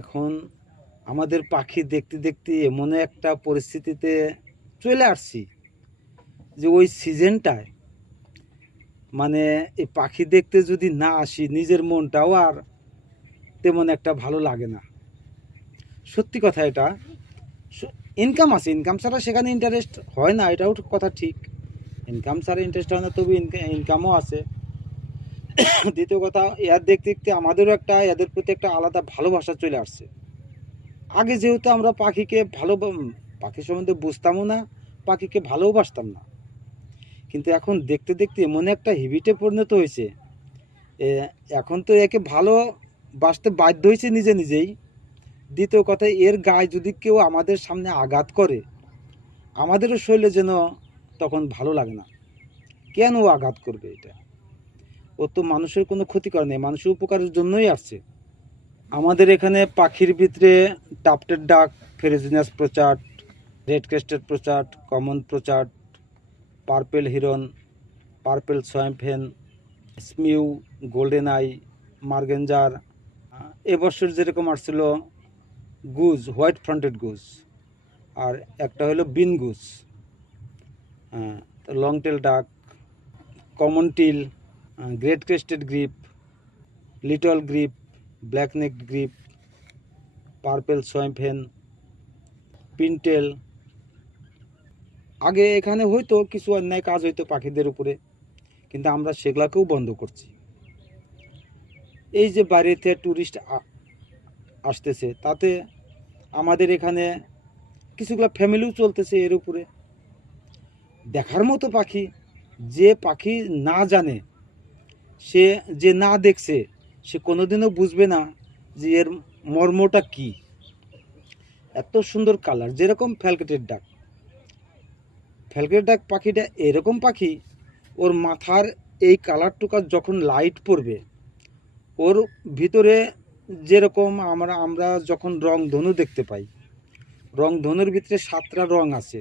এখন আমাদের পাখি দেখতে দেখতে এমন একটা পরিস্থিতিতে চলে আসছি যে ওই সিজনটায় মানে এই পাখি দেখতে যদি না আসি নিজের মনটাও আর তেমন একটা ভালো লাগে না। সত্যি কথা এটা। ইনকাম আছে, ইনকাম ছাড়া সেখানে ইন্টারেস্ট হয় না, এটাও কথা ঠিক। ইনকাম ছাড়া ইন্টারেস্ট হয় না, তবু ইনকামও আছে। দ্বিতীয় কথা, এর দেখতে দেখতে আমাদেরও একটা এদের প্রতি একটা আলাদা ভালোবাসা চলে আসছে। আগে যেহেতু আমরা পাখিকে পাখি সম্বন্ধে বুঝতামও না, পাখিকে ভালোবাসতাম না, কিন্তু এখন দেখতে দেখতে এমন একটা হ্যাবিটে পরিণত হয়েছে। এখন তো একে ভালোবাসতে বাধ্য হয়েছে নিজে নিজেই। দ্বিতীয় কথা, এর গায়ে যদি কেউ আমাদের সামনে আঘাত করে, আমাদেরও শরীরে যেন তখন ভালো লাগে না। কেন ও আঘাত করবে? এটা ও তো মানুষের কোনো ক্ষতি করে নেই, মানুষের উপকারের জন্যই আসছে। আমাদের এখানে পাখির ভিতরে tufted duck, ferruginous pochard, red crested pochard, common pochard, purple heron, purple swamphen, smew, golden eye, merganser. এবছর যেরকম আসছিল গুজ, হোয়াইট ফ্রন্টেড গুজ, আর একটা হলো bean goose, long tail duck, common teal, great crested grebe, little grebe, black neck grebe, purple swamphen, pintail. আগে এখানে হয়তো কিছু অন্যায় কাজ হইতো পাখিদের উপরে, কিন্তু আমরা সেগুলাকেও বন্ধ করছি। এই যে বাইরেতে ট্যুরিস্ট আসতেছে, তাতে আমাদের এখানে কিছুগুলো ফ্যামিলিও চলতেছে এর উপরে। দেখার মতো পাখি, যে পাখি না জানে, সে যে না দেখছে, সে কোনোদিনও বুঝবে না যে এর মর্মটা কি। এত সুন্দর কালার, যেরকম ফ্যালকেটের ডাক। ফ্যালকেটের ডাক পাখিটা এরকম পাখি, ওর মাথার এই কালারটুকা যখন লাইট পড়বে, ওর ভিতরে যেরকম আমরা যখন রংধনু দেখতে পাই, রংধনুর ভিতরে 7টা রং আছে,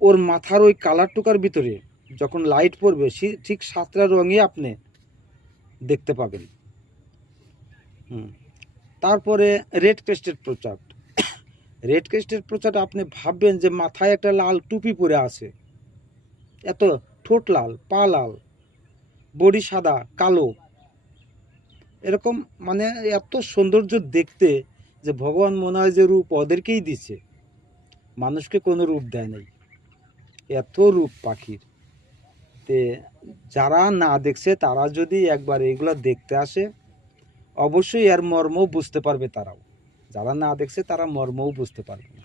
ওর মাথার ওই কালারটুকার ভিতরে যখন লাইট পড়বে, ঠিক 7টা রঙই আপনি দেখতে পাবেন। তারপরে রেড ক্রেস্টেড প্রচাট। রেড ক্রেস্টেড প্রচাট আপনি ভাববেন যে মাথায় একটা লাল টুপি পরে আছে, এত ঠোঁট লাল, পা লাল, বডি সাদা কালো, এরকম মানে এত সৌন্দর্য দেখতে যে ভগবান মনে হয় যে রূপ ওদেরকেই দিচ্ছে, মানুষকে কোনো রূপ দেয় নাই, এত রূপ পাখির। তে যারা না দেখছে তারা যদি একবার এগুলো দেখতে আসে, অবশ্যই এর মর্মও বুঝতে পারবে তারাও। যারা না দেখছে তারা মর্মও বুঝতে পারবে না।